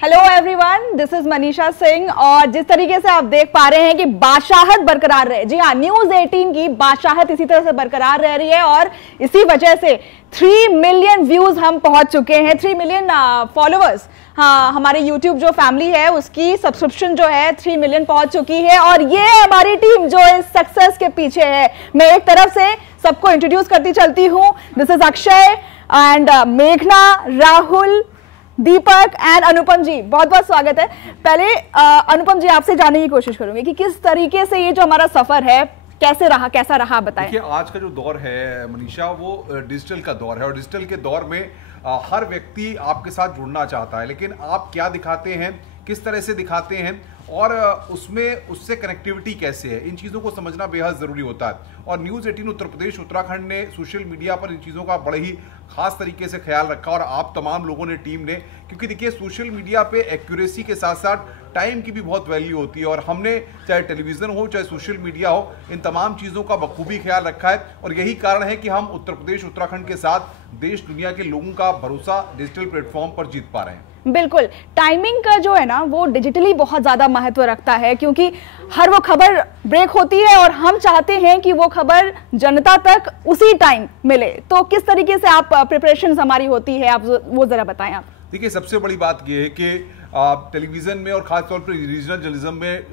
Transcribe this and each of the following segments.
Hello everyone, this is Manisha Singh. और जिस तरीके से आप देख पा रहे हैं कि बादशाहत बरकरार रहे, जी हाँ, न्यूज 18 की बादशाहत इसी तरह से बरकरार रह रही है और इसी वजह से 3 मिलियन व्यूज हम पहुंच चुके हैं, 3 मिलियन फॉलोअर्स। हाँ, हमारे YouTube जो फैमिली है उसकी सब्सक्रिप्शन जो है 3 मिलियन पहुंच चुकी है और ये हमारी टीम जो इस सक्सेस के पीछे है। मैं एक तरफ से सबको इंट्रोड्यूस करती चलती हूँ। दिस इज अक्षय एंड मेघना, राहुल, दीपक एंड अनुपम जी, बहुत बहुत स्वागत है। पहले अनुपम जी आपसे जानने की कोशिश करूंगी कि किस तरीके से ये जो हमारा सफर है कैसा रहा बताएं। देखिए, आज का जो दौर है मनीषा, वो डिजिटल का दौर है और डिजिटल के दौर में हर व्यक्ति आपके साथ जुड़ना चाहता है, लेकिन आप क्या दिखाते हैं, किस तरह से दिखाते हैं और उसमें उससे कनेक्टिविटी कैसे है, इन चीज़ों को समझना बेहद ज़रूरी होता है। और न्यूज़ 18 उत्तर प्रदेश उत्तराखंड ने सोशल मीडिया पर इन चीज़ों का बड़े ही खास तरीके से ख्याल रखा और आप तमाम लोगों ने, टीम ने, क्योंकि देखिए सोशल मीडिया पे एक्यूरेसी के साथ साथ टाइम की भी बहुत वैल्यू होती है और हमने चाहे टेलीविज़न हो चाहे सोशल मीडिया हो, इन तमाम चीज़ों का बखूबी ख्याल रखा है और यही कारण है कि हम उत्तर प्रदेश उत्तराखंड के साथ देश दुनिया के लोगों का भरोसा डिजिटल प्लेटफॉर्म पर जीत पा रहे हैं। बिल्कुल, टाइमिंग का जो है ना वो डिजिटली बहुत ज्यादा महत्व रखता है, क्योंकि हर वो खबर ब्रेक होती है और हम चाहते हैं कि वो खबर जनता तक उसी टाइम मिले। तो किस तरीके से आप प्रिपरेशंस हमारी होती है, आप वो जरा बताएं। आप देखिए, सबसे बड़ी बात यह है कि टेलीविजन में और खासतौर पर रीजनल जर्नलिज्म में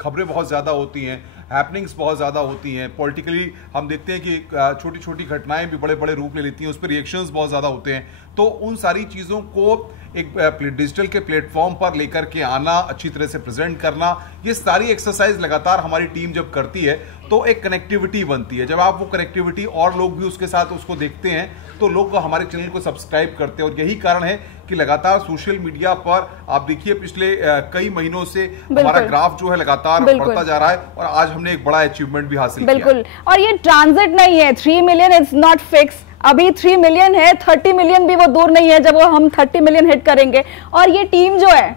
खबरें बहुत ज़्यादा होती हैं, हैपनिंग्स बहुत ज़्यादा होती हैं। पॉलिटिकली हम देखते हैं कि छोटी छोटी घटनाएं भी बड़े बड़े रूप ले लेती हैं, उस पर रिएक्शंस बहुत ज़्यादा होते हैं। तो उन सारी चीज़ों को एक डिजिटल के प्लेटफॉर्म पर लेकर के आना, अच्छी तरह से प्रेजेंट करना, ये सारी एक्सरसाइज लगातार हमारी टीम जब करती है तो एक कनेक्टिविटी बनती है। जब आप वो कनेक्टिविटी और लोग भी उसके साथ उसको देखते हैं तो लोग हमारे चैनल को सब्सक्राइब करते हैं और यही कारण है कि लगातार सोशल मीडिया पर आप देखिए पिछले कई महीनों से हमारा ग्राफ जो है लगातार बढ़ता जा रहा है और आज हमने एक बड़ा अचीवमेंट भी हासिल किया। बिल्कुल, और ये ट्रांजिट नहीं है, 3 मिलियन इज नॉट फिक्स। अभी 3 मिलियन है, 30 मिलियन भी वो दूर नहीं है जब वो हम 30 मिलियन हिट करेंगे। और ये टीम जो है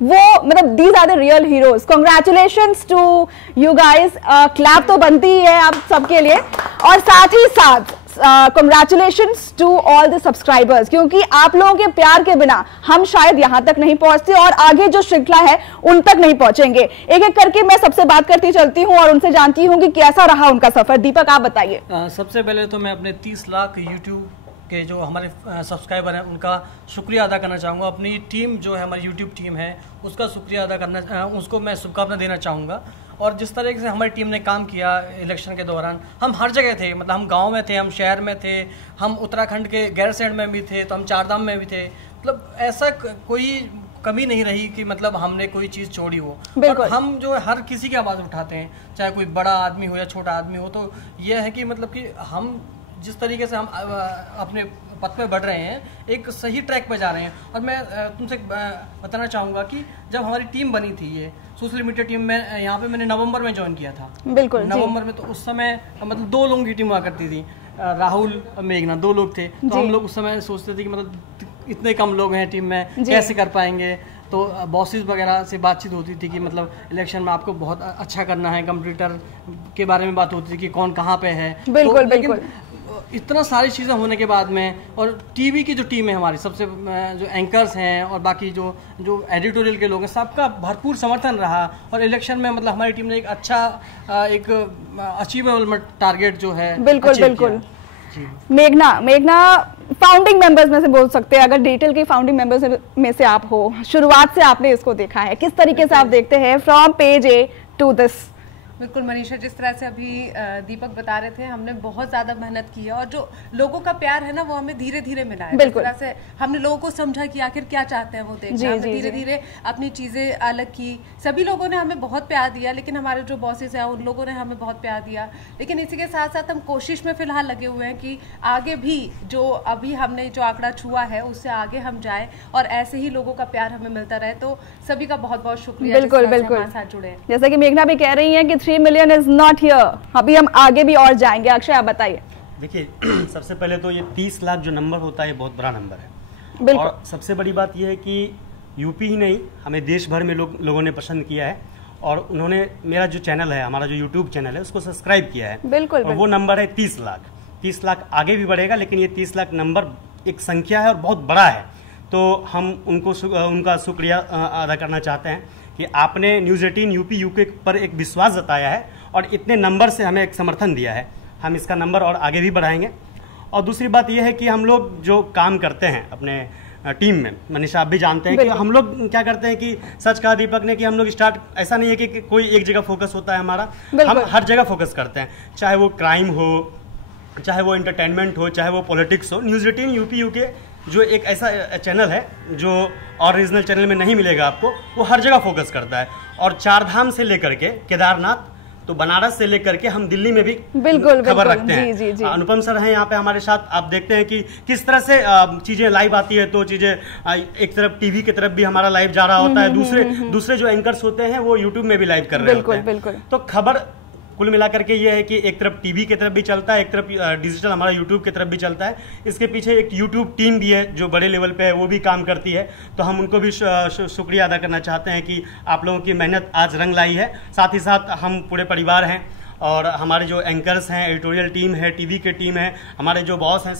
वो मतलब these are the real heroes. Congratulations to you guys. Clap तो बनती ही है आप सबके लिए और साथ ही साथ congratulations to all the subscribers, क्योंकि आप लोगों के प्यार के बिना हम शायद यहां तक नहीं पहुंचते और आगे जो श्रृंखला है उन तक नहीं पहुंचेंगे। एक एक करके मैं सबसे बात करती चलती हूं और उनसे जानती हूं कि कैसा रहा उनका सफर। दीपक, आप बताइए। सबसे पहले तो मैं अपने 30 लाख यूट्यूब के जो हमारे सब्सक्राइबर हैं उनका शुक्रिया अदा करना चाहूँगा। अपनी टीम जो है, हमारी यूट्यूब टीम है, उसका शुक्रिया अदा करना, उसको मैं शुभकामना देना चाहूँगा। और जिस तरीके से हमारी टीम ने काम किया इलेक्शन के दौरान, हम हर जगह थे, मतलब हम गांव में थे, हम शहर में थे, हम उत्तराखंड के गैरसैंण में भी थे, तो हम चारधाम में भी थे। मतलब ऐसा कोई कमी नहीं रही कि मतलब हमने कोई चीज़ छोड़ी हो। और हम जो है हर किसी की आवाज़ उठाते हैं, चाहे कोई बड़ा आदमी हो या छोटा आदमी हो। तो यह है कि मतलब कि हम जिस तरीके से हम अपने पथ पे बढ़ रहे हैं, एक सही ट्रैक पे जा रहे हैं। और मैं तुमसे बताना चाहूँगा कि जब हमारी टीम बनी थी, ये सोशल मीडिया टीम में, यहाँ पे मैंने नवंबर में ज्वाइन किया था। बिल्कुल, नवंबर में। तो उस समय मतलब 2 लोगों की टीम हुआ करती थी, राहुल और मेघना, 2 लोग थे। तो हम लोग उस समय सोचते थे कि मतलब इतने कम लोग हैं टीम में, कैसे कर पाएंगे। तो बॉसेस वगैरह से बातचीत होती थी कि मतलब इलेक्शन में आपको बहुत अच्छा करना है, कंप्यूटर के बारे में बात होती थी कि कौन कहाँ पे है। बिल्कुल, बिल्कुल। इतना सारी चीज़ें होने के बाद में, और टीवी की जो टीम है हमारी, सबसे जो एंकर्स हैं और बाकी जो एडिटोरियल के लोग हैं, सबका भरपूर समर्थन रहा। और इलेक्शन में मतलब हमारी टीम ने एक अच्छा एक अचीवेबल टारगेट जो है। बिल्कुल बिल्कुल। मेघना फाउंडिंग मेंबर्स में से बोल सकते हैं, अगर डिजिटल के फाउंडिंग मेंबर्स में से आप हो, शुरुआत से आपने इसको देखा है, किस तरीके से आप देखते हैं from page A to this? बिल्कुल मनीषा, जिस तरह से अभी दीपक बता रहे थे, हमने बहुत ज्यादा मेहनत की है और जो लोगों का प्यार है ना वो हमें धीरे धीरे मिला है। जिस तरह से हमने लोगों को समझा कि आखिर क्या चाहते हैं वो देखना, हमने धीरे धीरे अपनी चीजें अलग की। सभी लोगों ने हमें बहुत प्यार दिया, लेकिन हमारे जो बॉसेस हैं उन लोगों ने हमें बहुत प्यार दिया। लेकिन इसी के साथ साथ हम कोशिश में फिलहाल लगे हुए हैं कि आगे भी जो अभी हमने जो आंकड़ा छुआ है उससे आगे हम जाए और ऐसे ही लोगों का प्यार हमें मिलता रहे। तो सभी का बहुत बहुत शुक्रिया। बिल्कुल बिल्कुल, हमारे साथ जुड़े। जैसे कि मेघना भी कह रही है कि 3 मिलियन इज नॉट हियर, अभी हम आगे भी और जाएंगे। अक्षय, आप बताइए। देखिए, सबसे पहले तो ये 30 लाख जो नंबर होता है ये बहुत बड़ा नंबर है। बिल्कुल। और सबसे बड़ी बात ये है कि यूपी ही नहीं, हमें देश भर में लोगों ने पसंद किया है और उन्होंने मेरा जो चैनल है, हमारा जो यूट्यूब चैनल है, उसको सब्सक्राइब किया है। बिल्कुल। और वो नंबर है 30 लाख। 30 लाख आगे भी बढ़ेगा, लेकिन ये 30 लाख नंबर एक संख्या है और बहुत बड़ा है। तो तो हम उनका शुक्रिया अदा करना चाहते हैं कि आपने न्यूज़ 18 यूपी यूके पर एक विश्वास जताया है और इतने नंबर से हमें एक समर्थन दिया है। हम इसका नंबर और आगे भी बढ़ाएंगे। और दूसरी बात यह है कि हम लोग जो काम करते हैं अपने टीम में, मनीषा आप भी जानते हैं कि हम लोग क्या करते हैं कि सच कहा दीपक ने कि हम लोग स्टार्ट, ऐसा नहीं है कि कोई एक जगह फोकस होता है हमारा, हम हर जगह फोकस करते हैं, चाहे वो क्राइम हो, चाहे वो एंटरटेनमेंट हो, चाहे वो पॉलिटिक्स हो। न्यूज़ 18 यूपी यूके जो एक ऐसा चैनल है जो और रीजनल चैनल में नहीं मिलेगा आपको, वो हर जगह फोकस करता है। और चार धाम से लेकर के केदारनाथ, तो बनारस से लेकर के हम दिल्ली में भी खबर रखते हैं। जी, जी। अनुपम सर हैं यहाँ पे हमारे साथ। आप देखते हैं कि किस तरह से चीजें लाइव आती है, तो चीजें एक तरफ टीवी की तरफ भी हमारा लाइव जा रहा होता है, दूसरे जो एंकर्स होते हैं वो यूट्यूब में भी लाइव कर रहे होते हैं। तो खबर कुल मिलाकर के ये है कि एक तरफ टीवी की तरफ भी चलता है, एक तरफ डिजिटल हमारा यूट्यूब की तरफ भी चलता है। इसके पीछे एक यूट्यूब टीम भी है जो बड़े लेवल पे है, वो भी काम करती है। तो हम उनको भी शुक्रिया अदा करना चाहते हैं कि आप लोगों की मेहनत आज रंग लाई है। साथ ही साथ हम पूरे परिवार हैं और हमारे जो एंकर्स हैं, एडिटोरियल टीम है, टीवी की टीम है, हमारे जो बॉस हैं,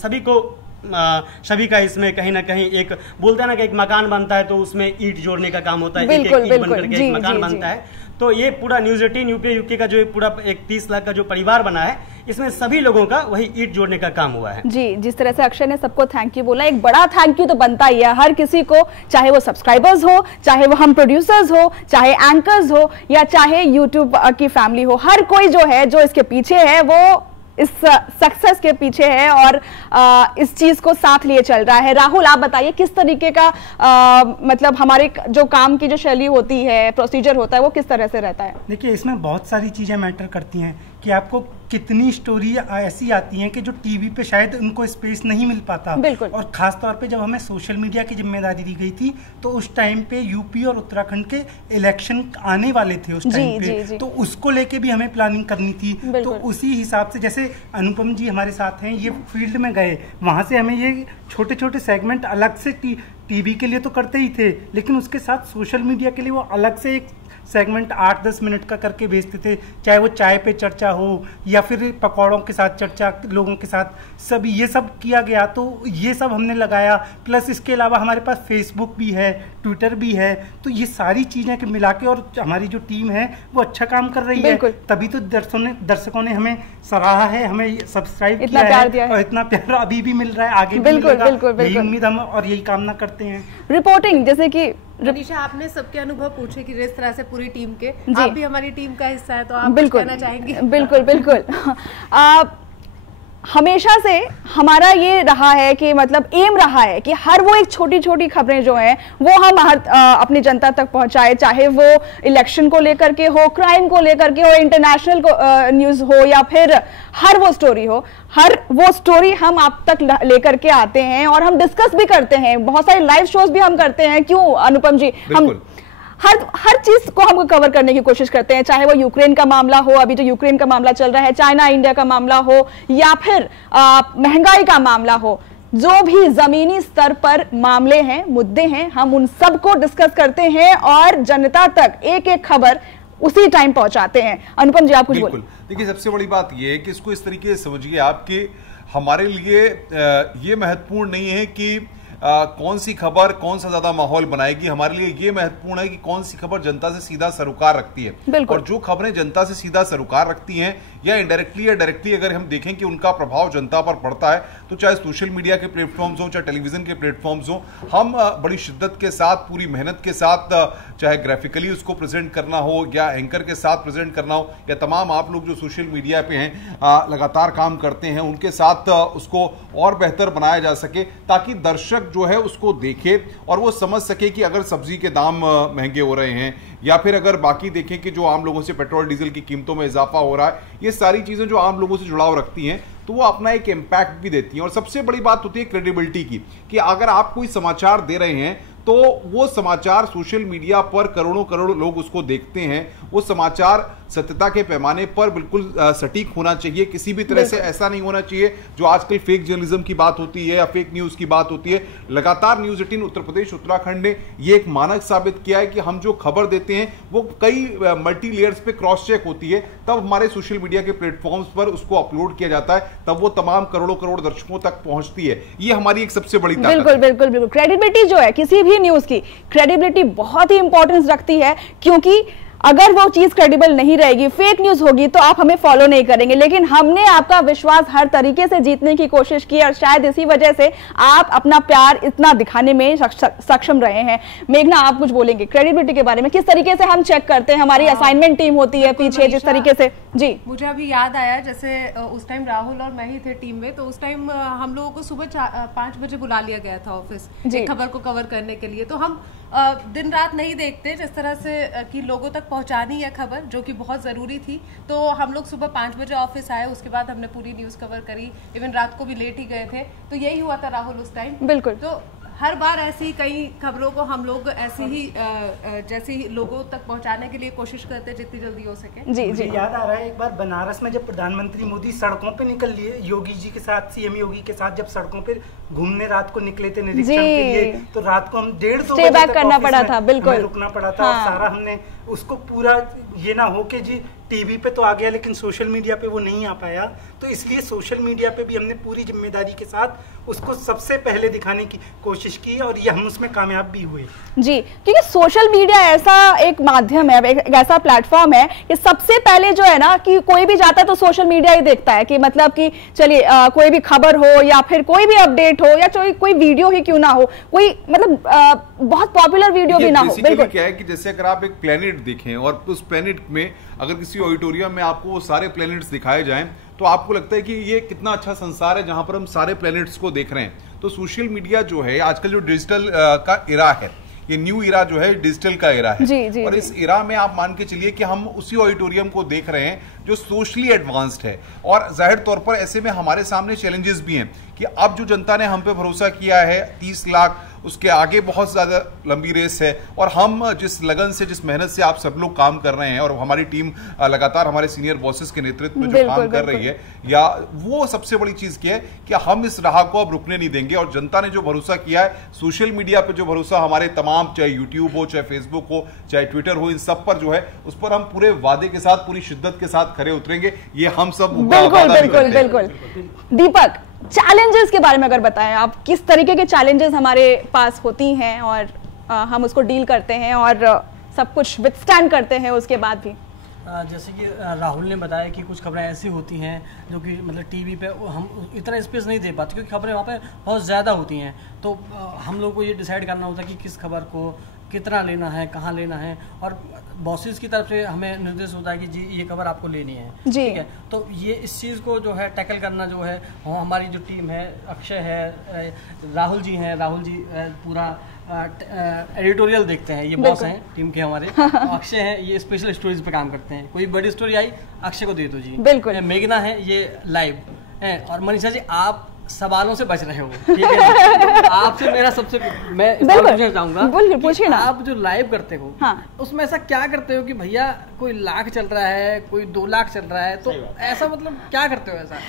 सभी का इसमें कहीं ना कहीं एक बोलते हैं ना कि एक मकान बनता है तो उसमें ईंट जोड़ने का काम होता है, एक ईंट बनकर के एक मकान बनता है। तो ये पूरा न्यूज़ 18 यूके का जो पूरा एक 30 लाख का जो परिवार बना है, इसमें सभी लोगों का वही ईंट जोड़ने का काम हुआ है। जी, जिस तरह से अक्षय ने सबको थैंक यू बोला, एक बड़ा थैंक यू तो बनता ही है हर किसी को, चाहे वो सब्सक्राइबर्स हो, चाहे वो हम प्रोड्यूसर्स हो, चाहे एंकर्स हो, या चाहे यूट्यूब की फैमिली हो। हर कोई जो है, जो इसके पीछे है, वो इस सक्सेस के पीछे है और इस चीज को साथ लिए चल रहा है। राहुल, आप बताइए किस तरीके का मतलब हमारे जो काम की जो शैली होती है, प्रोसीजर होता है, वो किस तरह से रहता है? देखिए, इसमें बहुत सारी चीजें मैटर करती हैं कि आपको कितनी स्टोरी ऐसी आती हैं कि जो टीवी पे शायद उनको स्पेस नहीं मिल पाता। और खास तौर पे जब हमें सोशल मीडिया की जिम्मेदारी दी गई थी, तो उस टाइम पे यूपी और उत्तराखंड के इलेक्शन आने वाले थे उस टाइम पे, तो उसको लेके भी हमें प्लानिंग करनी थी। तो उसी हिसाब से, जैसे अनुपम जी हमारे साथ हैं, ये फील्ड में गए, वहां से हमें ये छोटे छोटे सेगमेंट अलग से टीवी के लिए तो करते ही थे, लेकिन उसके साथ सोशल मीडिया के लिए वो अलग से एक सेगमेंट 8-10 मिनट का करके भेजते थे, चाहे वो चाय पे चर्चा हो या फिर पकौड़ों के साथ चर्चा लोगों के साथ, सब ये सब किया गया। तो ये सब हमने लगाया, प्लस इसके अलावा हमारे पास फेसबुक भी है, ट्विटर भी है। तो ये सारी चीजें के मिला के, और हमारी जो टीम है वो अच्छा काम कर रही है, तभी तो दर्शकों ने हमें सराहा है, हमें सब्सक्राइब किया है और इतना प्यार अभी भी मिल रहा है, आगे भी मिलेगा, यही उम्मीद हम और यही कामना करते हैं। रिपोर्टिंग, जैसे कि मनीषा, आपने सबके अनुभव पूछे कि जिस तरह से पूरी टीम के, आप भी हमारी टीम का हिस्सा है, तो आप कुछ कहना चाहेंगे? बिल्कुल हमेशा से हमारा ये रहा है कि मतलब एम रहा है कि हर वो एक छोटी छोटी खबरें जो हैं वो हम अपनी जनता तक पहुंचाए, चाहे वो इलेक्शन को लेकर के हो, क्राइम को लेकर के हो, इंटरनेशनल न्यूज़ हो, या फिर हर वो स्टोरी हो, हर वो स्टोरी हम आप तक लेकर के आते हैं और हम डिस्कस भी करते हैं। बहुत सारे लाइव शोज भी हम करते हैं। क्यों अनुपम जी? हम हर चीज को हम कवर करने की कोशिश करते हैं, चाहे वो यूक्रेन का मामला हो, अभी जो यूक्रेन का मामला चल रहा है, चाइना इंडिया का मामला हो, या फिर महंगाई का मामला हो, जो भी जमीनी स्तर पर मामले हैं, मुद्दे हैं, हम उन सब को डिस्कस करते हैं और जनता तक एक एक खबर उसी टाइम पहुंचाते हैं। अनुपम जी, आप कुछ बोलिए। देखिए, सबसे बड़ी बात यह है कि इसको इस तरीके से समझिए आपके, हमारे लिए ये महत्वपूर्ण नहीं है कि कौन सी खबर कौन सा ज्यादा माहौल बनाएगी। हमारे लिए ये महत्वपूर्ण है कि कौन सी खबर जनता से सीधा सरोकार रखती है, और जो खबरें जनता से सीधा सरोकार रखती हैं या इनडायरेक्टली या डायरेक्टली अगर हम देखें कि उनका प्रभाव जनता पर पड़ता है, तो चाहे सोशल मीडिया के प्लेटफॉर्म्स हो, चाहे टेलीविजन के प्लेटफॉर्म्स हो, हम बड़ी शिद्दत के साथ, पूरी मेहनत के साथ, चाहे ग्राफिकली उसको प्रेजेंट करना हो या एंकर के साथ प्रेजेंट करना हो, या तमाम आप लोग जो सोशल मीडिया पे हैं लगातार काम करते हैं, उनके साथ उसको और बेहतर बनाया जा सके, ताकि दर्शक जो है उसको देखे और वो समझ सके कि अगर सब्जी के दाम महंगे हो रहे हैं, या फिर अगर बाकी देखें कि जो आम लोगों से पेट्रोल डीजल की कीमतों में इजाफा हो रहा है, ये सारी चीजें जो आम लोगों से जुड़ाव रखती हैं, तो वो अपना एक इम्पैक्ट भी देती हैं। और सबसे बड़ी बात होती है क्रेडिबिलिटी की, कि अगर आप कोई समाचार दे रहे हैं तो वो समाचार सोशल मीडिया पर करोड़ों करोड़ लोग उसको देखते हैं। वो समाचार सत्यता के पैमाने पर बिल्कुल सटीक होना चाहिए, किसी भी तरह से ऐसा नहीं होना चाहिए जो आजकल फेक जर्नलिज्म की बात होती है या फेक न्यूज की बात होती है। लगातार न्यूज 18 उत्तर प्रदेश उत्तराखंड ने ये एक मानक साबित किया है कि हम जो खबर देते हैं वो कई मल्टी लेयर्स पे क्रॉस चेक होती है, तब हमारे सोशल मीडिया के प्लेटफॉर्म्स पर उसको अपलोड किया जाता है, तब वो तमाम करोड़ों करोड़ दर्शकों तक पहुंचती है। ये हमारी एक सबसे बड़ी ताकत है। बिल्कुल बिल्कुल बिल्कुल। क्रेडिबिलिटी जो है किसी भी न्यूज की, क्रेडिबिलिटी बहुत ही इंपॉर्टेंस रखती है, क्योंकि अगर वो चीज क्रेडिबल नहीं रहेगी, फेक न्यूज होगी, तो आप हमें फॉलो नहीं करेंगे। लेकिन हमने आपका विश्वास हर तरीके से जीतने की कोशिश की और शायद इसी वजह से आप अपना प्यार इतना दिखाने में सक्षम रहे हैं। मेघना, आप कुछ बोलेंगे क्रेडिबिलिटी के बारे में? किस तरीके से हम चेक करते हैं? हमारी असाइनमेंट टीम होती है पीछे, जिस तरीके से। जी, मुझे अभी याद आया, जैसे उस टाइम राहुल और मैं ही थे टीम में, तो उस टाइम हम लोगों को सुबह 5 बजे बुला लिया गया था ऑफिस खबर को कवर करने के लिए। तो हम दिन रात नहीं देखते, जिस तरह से कि लोगों तक पहुंचानी है खबर, जो कि बहुत जरूरी थी। तो हम लोग सुबह 5 बजे ऑफिस आए, उसके बाद हमने पूरी न्यूज कवर करी, इवन रात को भी लेट ही गए थे। तो यही हुआ था राहुल उस टाइम। बिल्कुल। तो हर बार ऐसी कई खबरों को हम लोग ऐसे ही जैसे ही लोगों तक पहुंचाने के लिए कोशिश करते हैं जितनी जल्दी हो सके। जी जी, याद आ रहा है एक बार बनारस में जब प्रधानमंत्री मोदी सड़कों पे निकल लिए योगी जी के साथ, सीएम योगी के साथ, जब सड़कों पे घूमने रात को निकले थे निरीक्षण के लिए, तो रात को हम 1:30-2 बजे तक करना पड़ा था। बिल्कुल, रुकना पड़ा था। और सारा हमने उसको पूरा, ये ना हो कि जी टीवी पे तो आ गया लेकिन सोशल मीडिया पे वो नहीं आ पाया, तो इसलिए सोशल मीडिया पे भी हमने पूरी जिम्मेदारी के साथ उसको सबसे पहले दिखाने की कोशिश की और ये हम उसमें कामयाब भी हुए। जी, क्योंकि सोशल मीडिया ऐसा एक माध्यम है, एक ऐसा प्लेटफॉर्म है कि सबसे पहले जो है ना कि कोई भी जाता है तो सोशल मीडिया ही देखता है कि मतलब कि चलिए कोई भी खबर हो या फिर कोई भी अपडेट हो या कोई वीडियो ही क्यों ना हो, कोई मतलब बहुत पॉपुलर वीडियो भी ना हो। बिल्कुल, क्या है कि जैसे अगर आप एक प्लेनेट देखें और उस प्लेनेट में अगर किसी ऑडिटोरियम में आपको वो सारे प्लैनेट्स दिखाए जाएं तो आपको लगता है कि ये कितना अच्छा संसार है जहां पर हम सारे प्लैनेट्स को देख रहे हैं। तो सोशल मीडिया जो है आजकल जो डिजिटल का इरा है, ये न्यू इरा जो है डिजिटल का इरा है। जी, और इस इरा में आप मान के चलिए कि हम उसी ऑडिटोरियम को देख रहे हैं जो सोशली एडवांस्ड है। और जाहिर तौर पर ऐसे में हमारे सामने चैलेंजेस भी हैं कि अब जो जनता ने हम पे भरोसा किया है 30 लाख, उसके आगे बहुत ज्यादा लंबी रेस है। और हम जिस लगन से, जिस मेहनत से आप सब लोग काम कर रहे हैं और हमारी टीम लगातार हमारे सीनियर बॉसेस के नेतृत्व में जो काम कर रही है, या वो सबसे बड़ी चीज क्या है कि हम इस राह को अब रुकने नहीं देंगे। और जनता ने जो भरोसा किया है, सोशल मीडिया पे जो भरोसा हमारे तमाम, चाहे यूट्यूब हो, चाहे फेसबुक हो, चाहे ट्विटर हो, इन सब पर जो है उस पर हम पूरे वादे के साथ, पूरी शिद्दत के साथ खरे उतरेंगे। ये हम सब बिल्कुल। दीपक, चैलेंजेस के बारे में अगर बताएं आप, किस तरीके के चैलेंजेस हमारे पास होती हैं और हम उसको डील करते हैं और सब कुछ विथस्टैंड करते हैं उसके बाद भी? जैसे कि राहुल ने बताया कि कुछ खबरें ऐसी होती हैं जो कि मतलब टीवी पे हम इतना स्पेस नहीं दे पाते क्योंकि खबरें वहाँ पे बहुत ज़्यादा होती हैं। तो हम लोग को ये डिसाइड करना होता है कि किस खबर को कितना लेना है, कहाँ लेना है, और बॉसेस की तरफ से हमें निर्देश होता है कि जी ये खबर आपको लेनी है। ठीक है, तो ये इस चीज़ को जो है टैकल करना जो है, हमारी जो टीम है, अक्षय है, राहुल जी हैं, राहुल जी पूरा एडिटोरियल देखते हैं, ये बॉस हैं टीम के हमारे। अक्षय है, ये स्पेशल स्टोरीज पे काम करते हैं, कोई बड़ी स्टोरी आई अक्षय को दे दो जी। बिल्कुल। मेघना है, ये लाइव है, और मनीषा जी आप सवालों से बच रहे हो, ठीक है। आपसे मेरा सबसे, मैं पूछना चाहूंगा, पूछिए ना, आप जो लाइव करते हो उसमें ऐसा क्या करते हो कि भैया कोई लाख चल रहा है, कोई 2 लाख चल रहा है, तो ऐसा मतलब क्या करते हो ऐसा?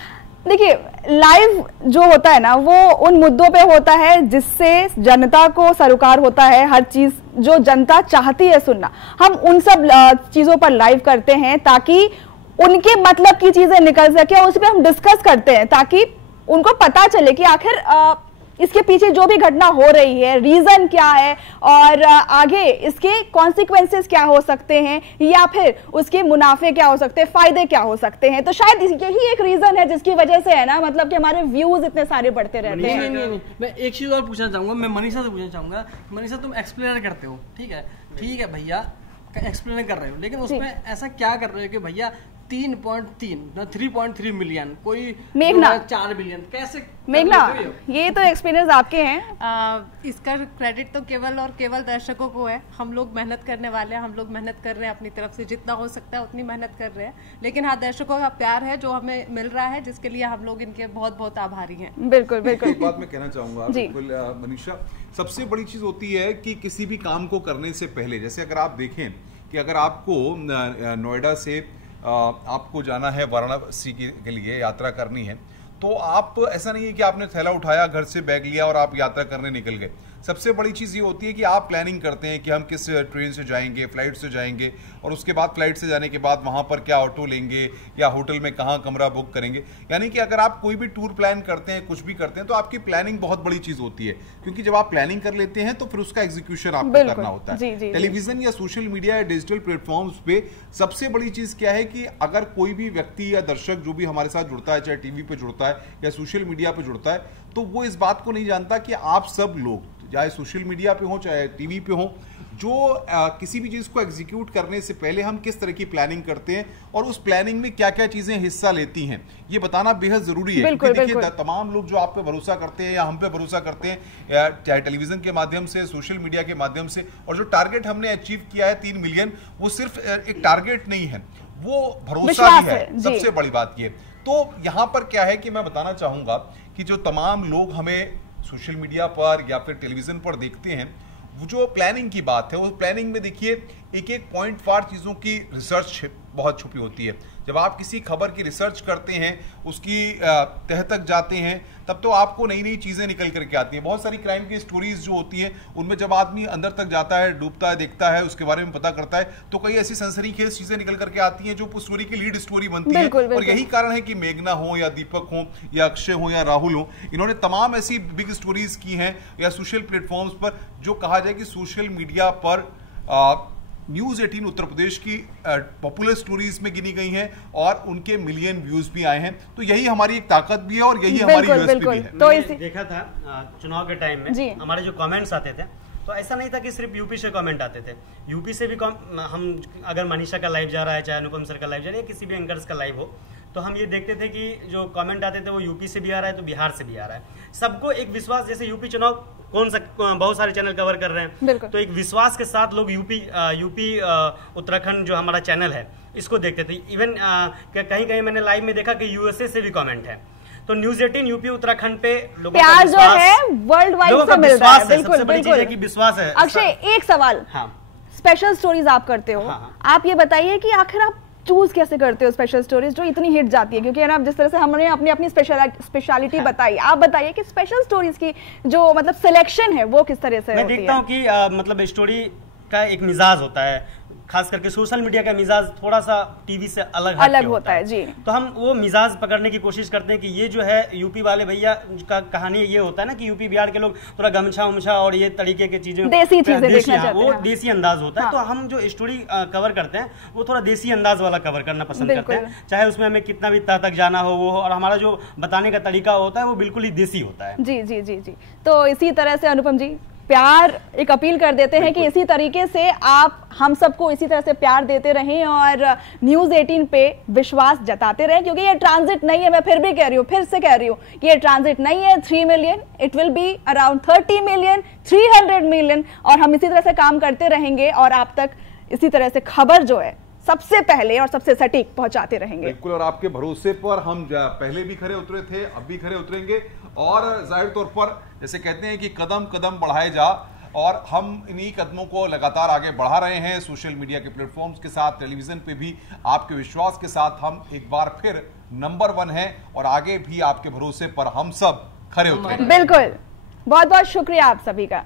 देखिए, लाइव जो होता है ना वो उन मुद्दों पे होता है जिससे जनता को सरोकार होता है। हर चीज जो जनता चाहती है सुनना, हम उन सब चीजों पर लाइव करते हैं ताकि उनके मतलब की चीजें निकल सके, उस पर हम डिस्कस करते हैं ताकि उनको पता चले कि आखिर इसके पीछे जो भी घटना हो रही है, रीजन क्या है और आगे इसके कॉन्सिक्वेंसेस क्या हो सकते हैं या फिर उसके मुनाफे क्या हो सकते हैं, फायदे क्या हो सकते हैं। तो शायद यही एक रीजन है जिसकी वजह से है ना, मतलब कि हमारे व्यूज इतने सारे बढ़ते रहते हैं। नहीं, मैं एक चीज और पूछना चाहूंगा, मैं मनीषा से पूछना चाहूंगा। मनीषा, तुम एक्सप्लेन करते हो, ठीक है भैया, एक्सप्लेन कर रहे हो, लेकिन उसमें ऐसा क्या कर रहे हो कि भैया 3.3 मिलियन, कोई मेघना 4 मिलियन, कैसे? मेघना, ये तो एक्सपीरियंस आपके हैं। इसका क्रेडिट तो केवल और केवल दर्शकों को है। हम लोग मेहनत करने वाले हैं, हम लोग मेहनत कर रहे हैं अपनी तरफ से, जितना हो सकता है उतनी मेहनत कर रहे हैं, लेकिन हाँ, दर्शकों का प्यार है जो हमें मिल रहा है, जिसके लिए हम लोग इनके बहुत बहुत आभारी हैं। बिल्कुल बिल्कुल। एक बात मैं कहना चाहूंगा बिल्कुल मनीषा, सबसे बड़ी चीज होती है कि किसी भी काम को करने से पहले, जैसे अगर आप देखें कि अगर आपको नोएडा से आपको जाना है वाराणसी के लिए यात्रा करनी है, तो आप ऐसा नहीं है कि आपने थैला उठाया, घर से बैग लिया और आप यात्रा करने निकल गए। सबसे बड़ी चीज़ ये होती है कि आप प्लानिंग करते हैं कि हम किस ट्रेन से जाएंगे, फ्लाइट से जाएंगे, और उसके बाद फ्लाइट से जाने के बाद वहाँ पर क्या ऑटो लेंगे या होटल में कहाँ कमरा बुक करेंगे। यानी कि अगर आप कोई भी टूर प्लान करते हैं, कुछ भी करते हैं, तो आपकी प्लानिंग बहुत बड़ी चीज़ होती है, क्योंकि जब आप प्लानिंग कर लेते हैं तो फिर उसका एग्जीक्यूशन आपको करना होता है। टेलीविजन या सोशल मीडिया या डिजिटल प्लेटफॉर्म्स पे सबसे बड़ी चीज़ क्या है कि अगर कोई भी व्यक्ति या दर्शक जो भी हमारे साथ जुड़ता है, चाहे टीवी पे जुड़ता है या सोशल मीडिया पे जुड़ता है, तो वो इस बात को नहीं जानता कि आप सब लोग, चाहे सोशल मीडिया पे हो चाहे टीवी पे हो, जो किसी भी चीज को एग्जीक्यूट करने से पहले हम किस तरह की प्लानिंग करते हैं और उस प्लानिंग में क्या क्या चीजें हिस्सा लेती हैं, ये बताना बेहद जरूरी है। क्योंकि देखिए, तमाम लोग जो आप पे भरोसा करते हैं या हम पे भरोसा करते हैं, चाहे टेलीविजन के माध्यम से, सोशल मीडिया के माध्यम से, और जो टारगेट हमने अचीव किया है 3 मिलियन, वो सिर्फ एक टारगेट नहीं है, वो भरोसा भी है। सबसे बड़ी बात ये। तो यहां पर क्या है कि मैं बताना चाहूंगा कि जो तमाम लोग हमें सोशल मीडिया पर या फिर टेलीविजन पर देखते हैं, वो जो प्लानिंग की बात है, वो प्लानिंग में देखिए एक एक पॉइंट फार चीज़ों की रिसर्च बहुत छुपी होती है। जब आप किसी खबर की रिसर्च करते हैं, उसकी तह तक जाते हैं, तब तो आपको नई नई चीज़ें निकल करके आती हैं। बहुत सारी क्राइम की स्टोरीज जो होती हैं, उनमें जब आदमी अंदर तक जाता है, डूबता है, देखता है, उसके बारे में पता करता है, तो कई ऐसी सनसनीखेज चीज़ें निकल करके आती हैं जो उस स्टोरी की लीड स्टोरी बनती है। और यही कारण है कि मेघना हो या दीपक हो या अक्षय हो या राहुल हो, इन्होंने तमाम ऐसी बिग स्टोरीज की हैं या सोशल प्लेटफॉर्म्स पर, जो कहा जाए कि सोशल मीडिया पर न्यूज़ 18 उत्तर प्रदेश की पॉपुलर स्टोरीज में गिनी गई हैं और उनके मिलियन व्यूज भी आए हैं। तो यही हमारी एक ताकत भी है और यही हमारी यूएसपी भी है। तो देखा था चुनाव के टाइम में हमारे जो कमेंट्स आते थे, तो ऐसा नहीं था कि सिर्फ यूपी से कमेंट आते थे, यूपी से भी हम अगर मनीषा का लाइव जा रहा है, चाहे अनुपम सर का लाइव जा रहा है, किसी भी एंकर्स का लाइव हो, तो हम ये देखते थे कि जो कमेंट आते थे वो यूपी से भी आ रहा है तो बिहार से भी आ रहा है। सबको एक विश्वास, जैसे यूपी चुनाव बहुत सारे चैनल कवर कर रहे हैं, तो एक विश्वास के साथ लोग यूपी उत्तराखंड जो हमारा चैनल है इसको देखते थे। इवन कहीं कहीं मैंने लाइव में देखा कि यूएसए से भी कमेंट है। तो न्यूज़ 18 यूपी उत्तराखंड पे लोगों का प्यार जो है वर्ल्ड वाइड से मिल रहा है। बिल्कुल बिल्कुल, कि विश्वास है। अक्षय, एक सवाल, स्पेशल स्टोरीज आप करते हो, आप ये बताइए कि आखिर आप चूज कैसे करते हो स्पेशल स्टोरीज जो इतनी हिट जाती है? क्योंकि ना जिस तरह से हमने अपनी अपनी स्पेशलिटी बताई, आप बताइए कि स्पेशल स्टोरीज की जो मतलब सिलेक्शन है वो किस तरह से मैं देखता हूँ कि मतलब स्टोरी का एक मिजाज होता है, खास करके सोशल मीडिया का मिजाज थोड़ा सा टीवी से अलग होता है जी। तो हम वो मिजाज पकड़ने की कोशिश करते हैं कि ये जो है यूपी वाले भैया का कहानी ये होता है ना कि यूपी बिहार के लोग थोड़ा गमछा उमछा और ये तरीके की चीजें, देसी चीजें देखना चाहते हैं, वो देसी अंदाज होता है। तो हम जो स्टोरी कवर करते हैं वो थोड़ा देसी अंदाज वाला कवर करना पसंद करते हैं, चाहे उसमें हमें कितना भी तह तक जाना हो वो, और हमारा जो बताने का तरीका होता है वो बिल्कुल ही देसी होता है। जी जी जी जी। तो इसी तरह से अनुपम जी प्यार एक अपील कर देते हैं कि इसी तरीके से आप हम सबको इसी तरह से प्यार देते रहें और न्यूज़ 18 पे विश्वास जताते रहें, क्योंकि ये ट्रांजिट नहीं है। मैं फिर से कह रही हूँ कि ये ट्रांजिट नहीं है 3 million, it will be around 30 million, 300 million, और हम इसी तरह से काम करते रहेंगे और आप तक इसी तरह से खबर जो है सबसे पहले और सबसे सटीक पहुंचाते रहेंगे। बिल्कुल, और आपके भरोसे पर हम पहले भी खरे उतरे थे, अब भी खरे उतरेंगे, और जाहिर तौर पर जैसे कहते हैं कि कदम कदम बढ़ाए जा, और हम इन्हीं कदमों को लगातार आगे बढ़ा रहे हैं सोशल मीडिया के प्लेटफॉर्म्स के साथ, टेलीविजन पे भी आपके विश्वास के साथ हम एक बार फिर नंबर 1 हैं, और आगे भी आपके भरोसे पर हम सब खरे उतरेंगे। बिल्कुल, बहुत बहुत शुक्रिया आप सभी का।